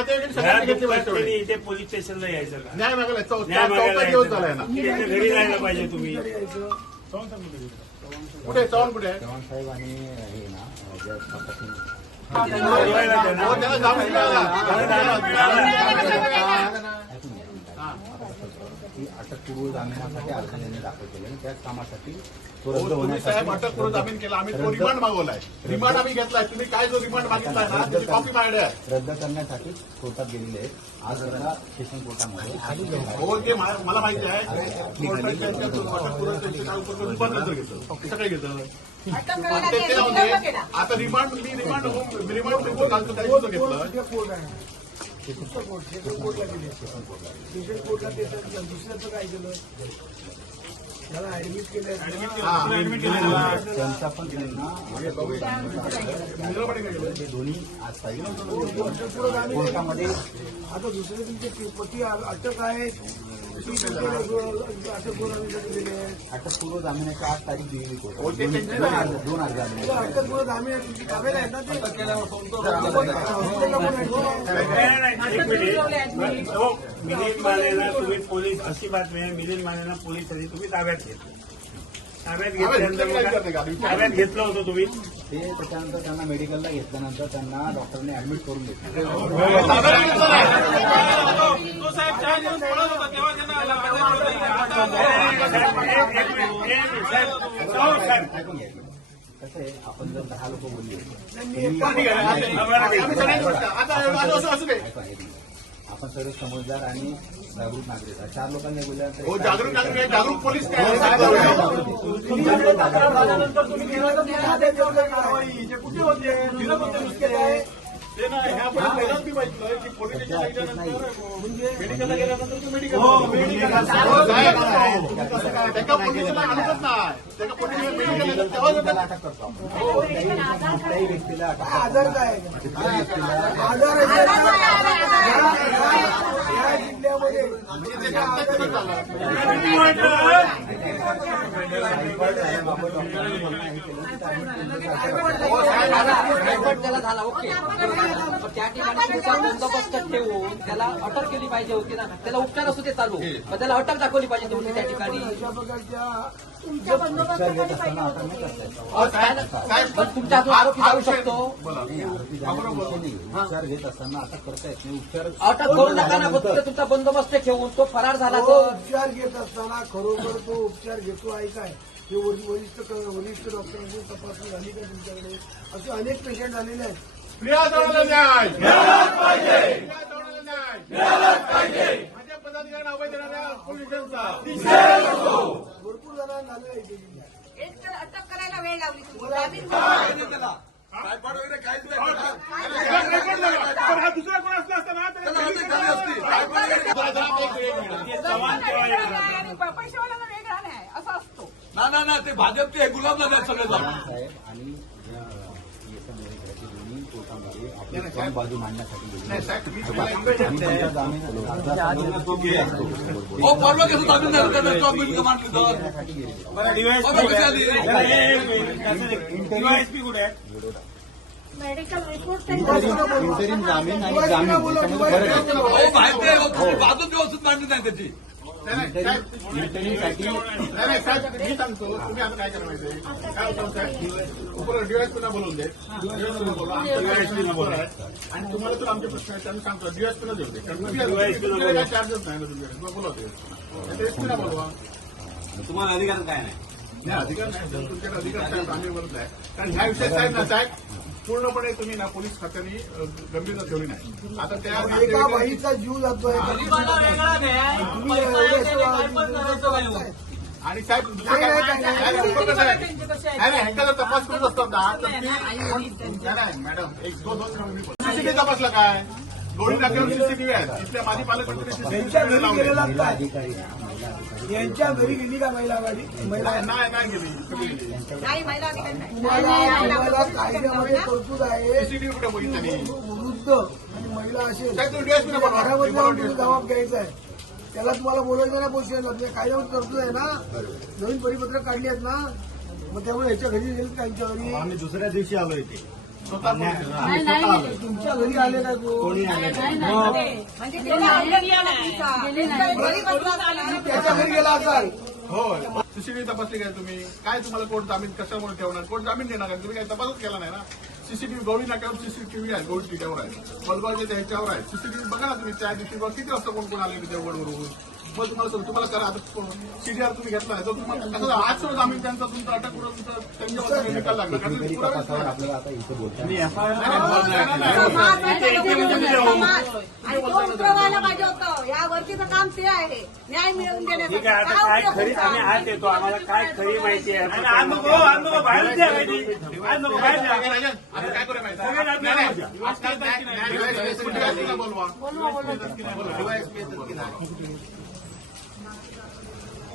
त्यांनी. इथे पोलीस स्टेशनला यायचं का न्याय मागायला चौ- न्याय चौथा मागायला दिवस यायचं झालाय ना का? घरी जायला पाहिजे तुम्ही कुठे चव्हाण कुठे आहे चव्हाण साहेब आणि हे ना ज्या तपासणी बोलवायला त्यांना. त्याला जामीन मिळाला. जामीन मिळाला. ऐकून घ्या. आता कसं होतं की अटकपूर्व जामिनासाठी अर्ज त्यांनी दाखल केले आणि त्याच कामासाठी तो रद्द हो, तुम्ही साहेब अटक करून जामीन केला. आम्ही तो रद्द- रिमांड मागवलाय. रिमांड आम्ही घेतलाय. तुम्ही काय जो रिमांड मागितलाय ना त्याची कॉपी माझ्याकडे आहे. रद्द करण्यासाठी कोर्टात गेलेले आहेत. आज त्यांना सेशन कोर्टामध्ये हो ते मा- मला माहिती आहे. कोर्टाने त्यांच्या अटक करून त्यांची कागदपत्र रिमांड नंतर घेतलं घेतलं अटक करायला ते- गेले, केला. आता रिमांड मी रिमांड होम रिमांड रिपोर्ट घालतो त्या दिवशी घेतलं दुसऱ्याचं काय केलं त्याला ऍडमिट केलं हा. त्यांचा पण दोन्ही आज कोर्टामध्ये आता दुसरे तुमचे पती अटक आहे अटक पूर्व जामिनाची आठ तारीख दिली दोन हजार अर्ज अटक पूर्व आम्ही आहेत ना ते नाही, नाही, एक मिनिट. हो, मिलिंद मानेला तुम्ही पोलीस अशी बातमी आहे मिलिंद मानेला पोलिसांनी तुम्ही ताब्यात घेतलं ताब्यात घेतल्यानंतर मग- ताब्यात घेतलं होतं तुम्ही ते त्याच्यानंतर त्यांना मेडिकलला घेतल्यानंतर त्यांना डॉक्टरने ऍडमिट करून घेतलं ऐकून घ्या कसं आहे आपण जर दहा लोक बोलले. आपण सर्व समजदार आणि जागरूक नागरिक. चार लोकांनी बोलल्यानंतर हो जागरूक नागरिक जागरूक पोलीस काय आहे? कुठे होते हो, ते ना, हे आपण पहिलाच मी बघितलं की पोलीस गेल्यानंतर मेडिकलला गेल्यानंतर तू मेडिकल त्याच्या पोलिसाला आणतच नाही त्याच्या पोलिसाला मेडिकल येतात तेव्हा जातात. अटक करतो कुठल्याही व्यक्तीला आजार काय आजार जिल्ह्यामध्ये झाला ओके त्या ठिकाणी तुमचा बंदोबस्त ठेवून त्याला अटक केली पाहिजे होती ना त्याला उपचार असू ते चालू पण त्याला अटक दाखवली पाहिजे. होती त्या ठिकाणी तुमच्या बंदोबस्त उपचार तुमच्या आरोपी जाऊ शकतो उपचार घेत असताना अटक करता येत नाही उपचार अटक करू नका ना फक्त तुमचा बंदोबस्त ठेवून तो फरार झाला तो उपचार घेत असताना खरोखर तो उपचार घेतो आहे काय हे वरिष्ठ वरिष्ठ डॉक्टरांची तपासणी झाली का तुमच्याकडे असे अनेक पेशंट आलेले आहेत न्याय न्याय माझ्या पदाधिकाऱ्यांना देणाऱ्या पोलिसांचा भरपूर जणांना अटक करायला वेळ लावली हा दुसरा कोण असला असता ना असा असतो ना ना ना ते भाजपचे नगर सगळे जण साहेब आणि ज्या याच्यामध्ये घराचे दोन्ही कोर्टामध्ये आपली बाजू मांडण्यासाठी कुठे? मेडिकल रिपोर्ट जामीन आणि जामीन. हो बाजूच व्यवस्थित मांडली नाही त्याची. नाही, नाही, नाही, नाही, मी सांगतो तुम्ही आता काय करा काय होतं साहेब उपरा पुन्हा बोलवून दे आमचं आणि तुम्हाला तर आमचे प्रश्न आहेत त्यांना सांगतो डीएसपी ना देऊ दे कारण चार्जेस नाही ना तुमच्याकडे बोलवते डीएसपी बोलवा तुम्हाला अधिकार काय नाही. नाही अधिकार नाही जर तुमच्याकडे अधिकार साहेब आम्ही बोलत आहे कारण ह्या विषयात साहेब ना साहेब पूर्णपणे तुम्ही ना पोलीस खात्याने अ, गंभीरता ठेवली नाही आता त्या एका बाईचा जीव जातोय तुम्ही एवढे सेवा- आणि साहेब तपास करत असतात ना तर ती नाही नाही मॅडम एक दोन दोन सीसीटीव्ही तपासला काय सीसीटीव्ही पालकमंत्री सीसीटीव्ही लावले. यांच्या घरी गेली का महिला आघाडी महिला नाही नाही नाही गेली. सगळी गेली? नाही महिला अधिकारी नाही. तुम्हाला तुम्हाला कायद्यामध्ये तरतूद आहे. सीसीटीव्ही कुठे बघितलं त्यांनी? वृद्ध आणि महिला असेल घरामध्ये जबाब घ्यायचा आहे. त्याला तुम्हाला बोलायचं नाही म्हणजे कायद्यामध्ये तरतूद आहे ना. नवीन परिपत्रक काढली आहेत ना. मग त्यामुळे ह्याच्या घरी गेले त्यांच्या घरी? आम्ही दुसऱ्या दिवशी आलो इथे. तुमच्या घरी कोणी म्हणजे. त्याच्या गेला असाल? हो. सीसीटीव्ही तपासली काय तुम्ही? काय तुम्हाला कोर्ट जामीन कशामुळे ठेवणार? कोर्ट जामीन देणार तुम्ही काही तपासच केला नाही ना? सीसीटीव्ही गौरी नाक्यावर सीसीटीव्ही आहे गौरी टिट्यावर आहे. बलगावच्या ह्याच्यावर आहे. सीसीटीव्ही बघा ना तुम्ही. त्या दिवशी बघा किती वाजता कोण कोण आले देवगडवरून. मग तुम्हाला सांगतो, तुम्हाला करा. आता सीडीआर तुम्ही घेतला आहे. तर तुम्हाला आज सुद्धा जामीन त्यांचा तुमचा अटक करून तुमचा त्यांच्यावर निकाल लागला. कारण कधीकधी तुम्ही पुरावेच तपासावर नाही. आपल्याला आता इथे बोलतात नाही, नाही, नाही, नाही. समाज आहे, समाज. आणि तो उतरवायला पाहिजे होतं. या वरतीचं काम ते आहे. न्याय मिळवून देण्यासाठी ठीक आहे आता काय खरी? आम्ही आज येतो आम्हाला काय खरी माहिती आहे? आज नको आज नको बाहेर द्या माहिती आज नको बाहेर द्या काय राजन, आता काय करूया माहिती आहे? नाही, नाही. आजकाल न्याय- न्याय- न्याय- न्याय- बोलवा?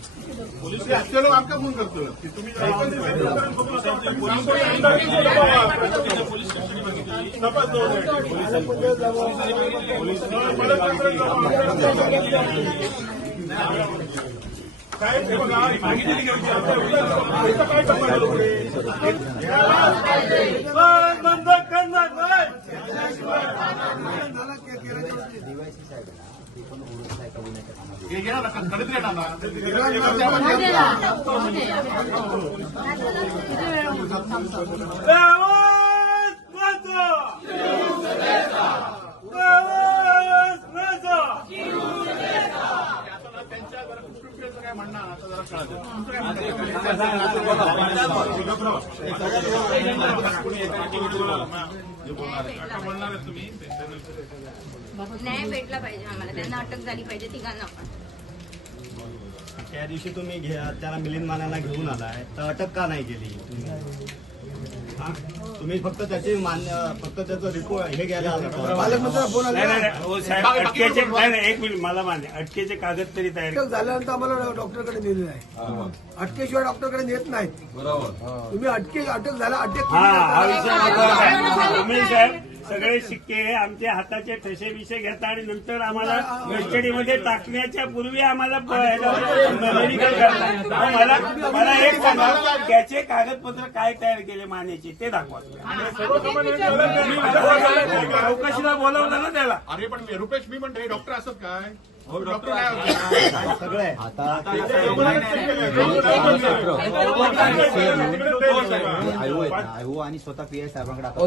बंद आहे. फक्त फोन करतो की तुम्ही जर काय बघा, मागितली काय करणार लोक? बंद, बंद करणार नाही. झाला के- केराच्या वरती. डीवायसी साहेब आहे ना ते पण ओळखत आहे का गुन्ह्याच्या कामामध्ये हे घ्या ना कडक रेट आणा आवाज वाचा. आवाज वाचा. त्यांच्या जरा कुटुंबियांचं काय म्हणणं आता जरा न्याय भेटला पाहिजे आम्हाला. त्यांना अटक झाली पाहिजे तिघांना पण. त्या दिवशी तुम्ही घे- त्याला मिलिंद मानाला घेऊन आलाय तर अटक का नाही केली तुम्ही हा? तुम्ही फक्त त्याचे मान्य फक्त त्याचं रिपोर्ट हे घ्यायला आला होता. पालकमंत्र्यांना फोन नाही नाही आला नाही. हो, साहेब अटकेचे नाही नाही एक मिनिट मला मान्य अटकेचे कागद तरी तयार अटक झाल्यानंतर आम्हाला डॉक्टरकडे नेले आहे अटकेशिवाय डॉक्टरकडे नेत नाहीत तुम्ही अटके अटक झाला अटक हा हा महत्त्वाचा आहे. तुम्ही साहेब सगळे शिक्के आमचे हाताचे ठसे विषय घेता आणि नंतर आम्हाला कस्टडीमध्ये टाकण्याच्या पूर्वी आम्हाला मेडिकल करता. मग मला मला एक सांगा त्याचे कागदपत्र काय तयार केले मान्याचे ते दाखवा. तुम्ही चौकशीला बोलवलं ना त्याला. अरे पण मी- रुपेश मी म्हणते डॉक्टर असत काय? डॉक्टर काय होते? सगळं. आहे आता आयओ आणि स्वतः पी आय साहेबांकडे हो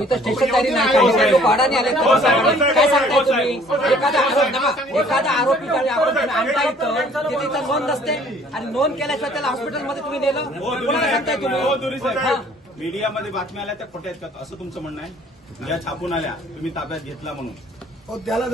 एखादा आरोप आणता नोंद नसते आणि नोंद केल्याशिवाय त्याला हॉस्पिटलमध्ये तुम्ही नेलं. कोणाला सांगताय तुम्ही? हा. मीडियामध्ये बातम्या आल्या त्या खोट्या आहेत का? असं तुमचं म्हणणं आहे? ज्या छापून आल्या. तुम्ही ताब्यात घेतला म्हणून. हो, त्याला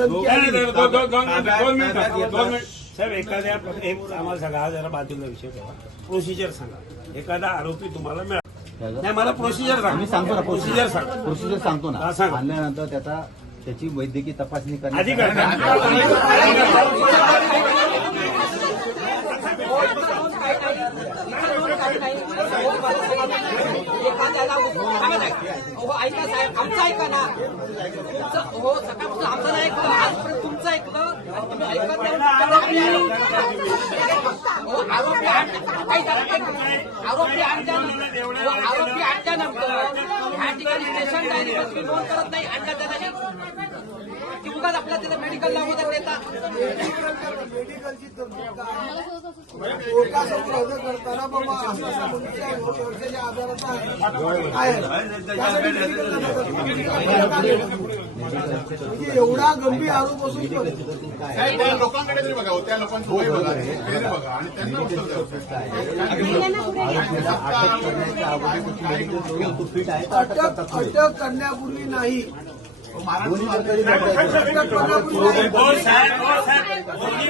साहेब एखाद्या एक आम्हाला सांगा हा जरा बाजूला विषय ठेवा. प्रोसिजर सांगा. एखादा आरोपी तुम्हाला मिळाला. नाही मला प्रोसिजर सांगा. मी सांगतो ना प्रोसिजर सांगा. प्रोसिजर सांगतो ना. हा, सांगा. आणल्यानंतर त्याचा त्याची वैद्यकीय तपासणी करता एखाद्याला हो ऐका साहेब आमचं ऐका ना. हो सकाळपासून आमचं नाही ऐकलं आजपर्यंत तुमचं ऐकलं हो, आरोपी. आरोपी आणल्यानंतर हो, आरोपी आणल्यानंतर ह्या ठिकाणी स्टेशन तुम्ही नोंद करत नाही आणल्या कामकाज आपल्या तिथे मेडिकल वगैरे करताना बाबा वर्षाच्या आजाराचा आहे. एवढा गंभीर आरोप असून लोकांकडे तरी बघा त्या लोकांचं वय बघा बघा आणि त्यांना अटक अटक करण्यापूर्वी नाही दोन्ही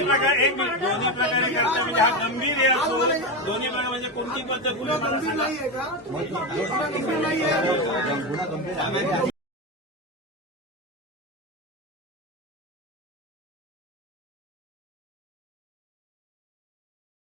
प्रकारे नाही एक मिनिट. दोन्ही प्रकारे करता म्हणजे हा गंभीर हे असो दोन्ही प्रकारे म्हणजे कोणती पद्धत? गुन्हा गंभीर नाहीये का? गुन्हा गंभीर